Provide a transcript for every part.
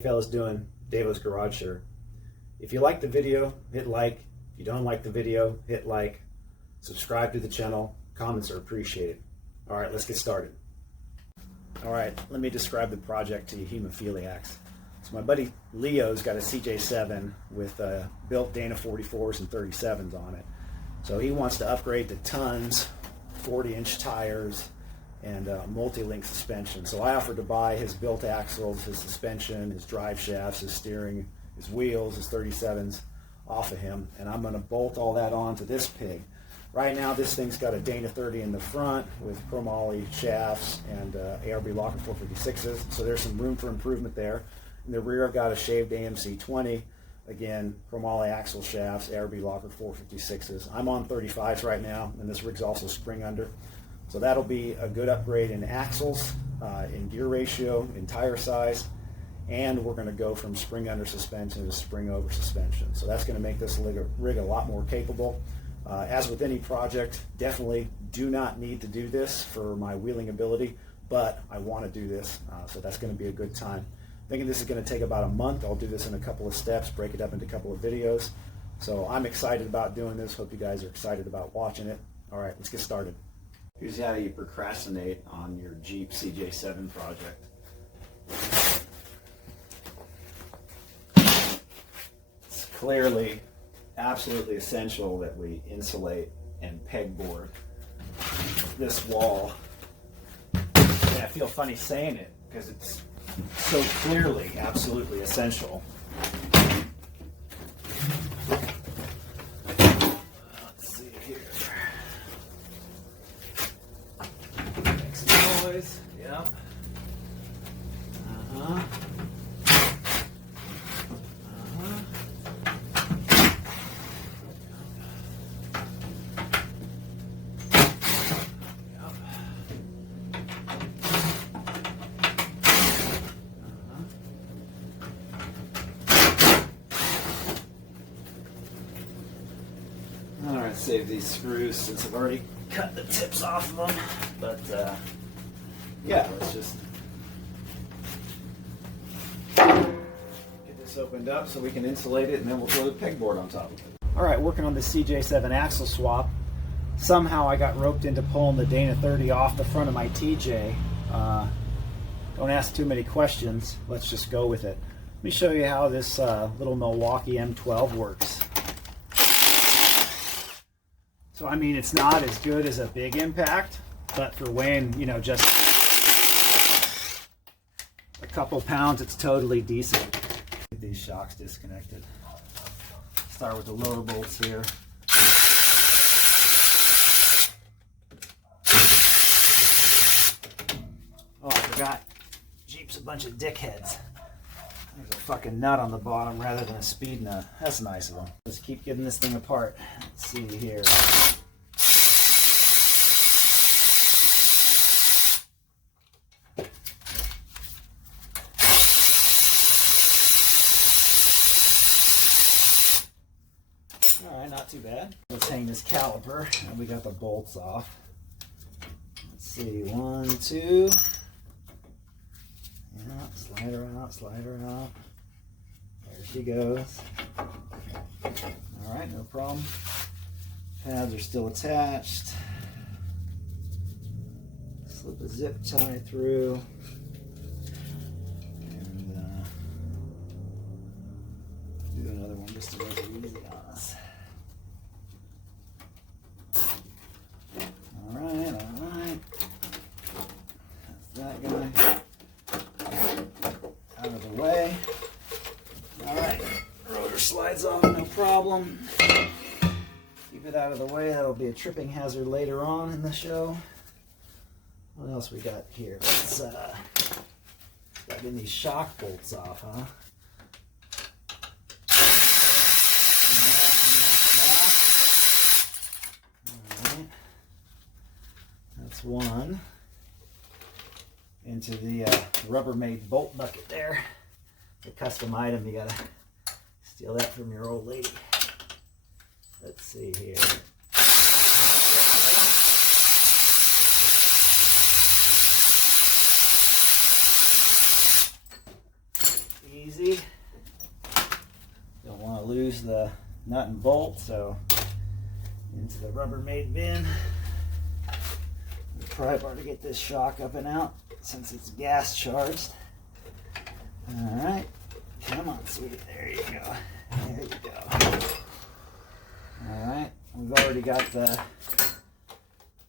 Fellas doing? Jebus Garage Shirt. If you like the video, hit like. If you don't like the video, hit like. Subscribe to the channel. Comments are appreciated. All right, let's get started. All right, let me describe the project to you hemophiliacs. So my buddy Leo's got a CJ-7 with built Dana 44s and 37s on it. So he wants to upgrade to tons, 40-inch tires, and multi-link suspension. So I offered to buy his built axles, his suspension, his drive shafts, his steering, his wheels, his 37s off of him, and I'm going to bolt all that onto this pig. Right now this thing's got a Dana 30 in the front with chromoly shafts and ARB locker 456s, so there's some room for improvement there. In the rear I've got a shaved AMC 20, again chromoly axle shafts, ARB locker 456s. I'm on 35s right now, and this rig's also spring under. So that'll be a good upgrade in axles, in gear ratio, in tire size, and we're going to go from spring under suspension to spring over suspension. So that's going to make this rig a lot more capable. As with any project, definitely do not need to do this for my wheeling ability, but I want to do this, so that's going to be a good time. Thinking this is going to take about a month. I'll do this in a couple of steps, break it up into a couple of videos. So I'm excited about doing this. Hope you guys are excited about watching it. All right, let's get started. Here's how you procrastinate on your Jeep CJ-7 project. It's clearly absolutely essential that we insulate and pegboard this wall. And I feel funny saying it because it's so clearly absolutely essential. Let's see here. Yeah. All right, save these screws since I've already cut the tips off of them, but yeah, let's just get this opened up so we can insulate it, and then we'll throw the pegboard on top of it. All right, working on the CJ-7 axle swap. Somehow I got roped into pulling the Dana 30 off the front of my TJ. Don't ask too many questions. Let's just go with it. Let me show you how this little Milwaukee M12 works. So I mean, it's not as good as a big impact, but for weighing, you know, just a couple pounds, it's totally decent. Get these shocks disconnected. Start with the lower bolts here. Oh, I forgot. Jeep's a bunch of dickheads. There's a fucking nut on the bottom rather than a speed nut. That's nice of them. Let's keep getting this thing apart. Let's see here. Alright, not too bad. Let's hang this caliper, and we got the bolts off. Let's see, 1, 2. Yeah, slide her out, slide her out. There she goes. Alright, no problem. Pads are still attached. Slip a zip tie through. And do another one just to make it easy on us. Alright. That's that guy. Out of the way. Alright, rotor slides off, no problem. Keep it out of the way, that'll be a tripping hazard later on in the show. What else we got here? Let's getting these shock bolts off, huh? Alright. That's one. Into the Rubbermaid bolt bucket there. It's a custom item, you gotta steal that from your old lady. Let's see here. easy. Don't want to lose the nut and bolt, so into the Rubbermaid bin. Pry bar to get this shock up and out since it's gas charged. Alright, come on, sweetie. There you go. There you go. Alright, we've already got the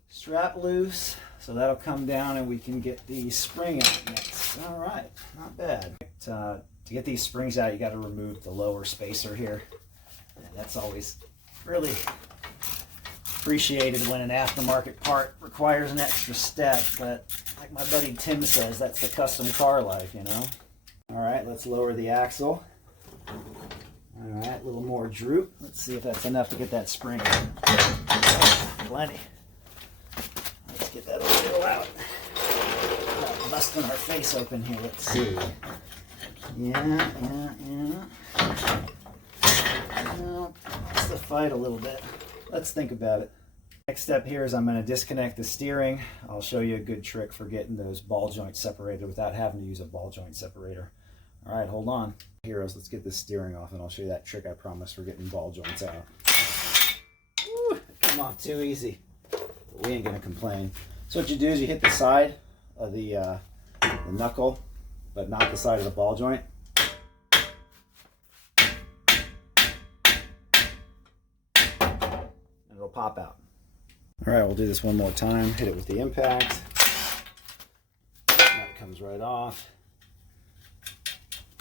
strap loose, so that'll come down and we can get the spring out next. Alright, not bad. To get these springs out, you got to remove the lower spacer here. And that's always really appreciated when an aftermarket part requires an extra step, but like my buddy Tim says, that's the custom car life, you know. Alright, let's lower the axle. Alright, a little more droop. Let's see if that's enough to get that spring. Oh, plenty. Let's get that a little out. Not busting our face open here. Let's see. Yeah. Well, it's the fight a little bit. Let's think about it. Next step here is I'm going to disconnect the steering. I'll show you a good trick for getting those ball joints separated without having to use a ball joint separator. All right, hold on. Heroes, let's get this steering off and I'll show you that trick I promised for getting ball joints out. Woo, it came off too easy. We ain't gonna complain. So what you do is you hit the side of the knuckle, but not the side of the ball joint. And it'll pop out. All right, we'll do this one more time. Hit it with the impact. That comes right off.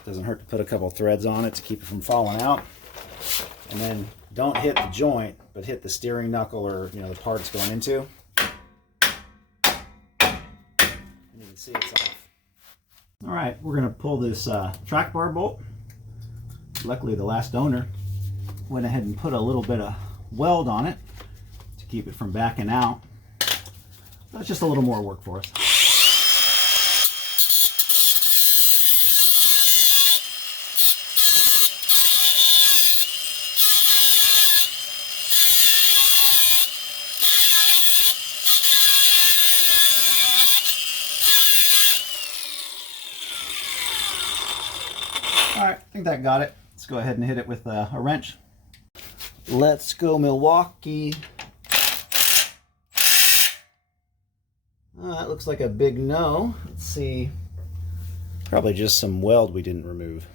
Doesn't hurt to put a couple threads on it to keep it from falling out. And then don't hit the joint, but hit the steering knuckle or the part it's going into. And you can see it's off. All right, we're gonna pull this track bar bolt. Luckily, the last owner went ahead and put a little bit of weld on it to keep it from backing out. That's just a little more work for us. All right, I think that got it. Let's go ahead and hit it with a wrench. Let's go, Milwaukee. That looks like a big no. Let's see. Probably just some weld we didn't remove.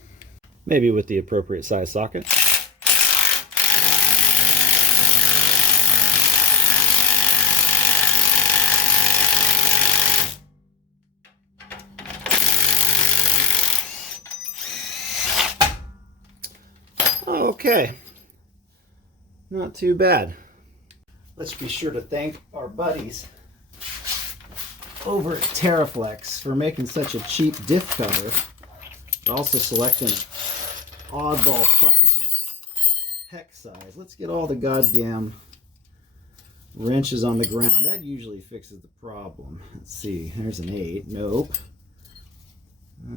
Maybe with the appropriate size socket. Okay, not too bad. Let's be sure to thank our buddies over at Terraflex for making such a cheap diff cover, but also selecting oddball fucking hex size. Let's get all the goddamn wrenches on the ground. That usually fixes the problem. Let's see, there's an 8, nope.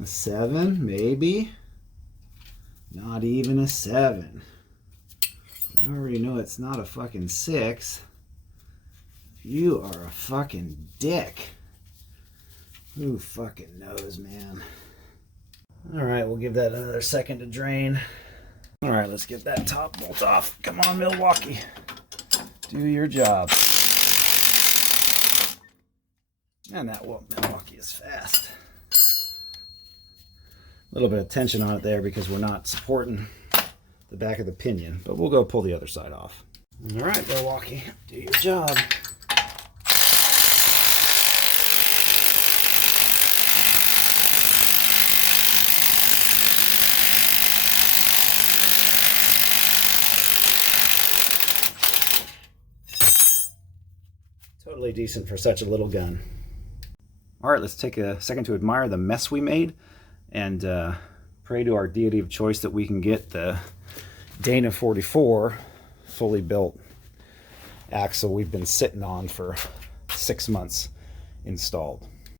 A 7, maybe. Not even a 7. I already know it's not a fucking 6. You are a fucking dick. Who fucking knows, man? Alright, we'll give that another second to drain. Alright, let's get that top bolt off. Come on, Milwaukee. Do your job. And that Milwaukee is fast. A little bit of tension on it there because we're not supporting the back of the pinion, but we'll go pull the other side off. All right, Milwaukee, do your job. Totally decent for such a little gun. All right, let's take a second to admire the mess we made and pray to our deity of choice that we can get the Dana 44 fully built axle we've been sitting on for 6 months installed.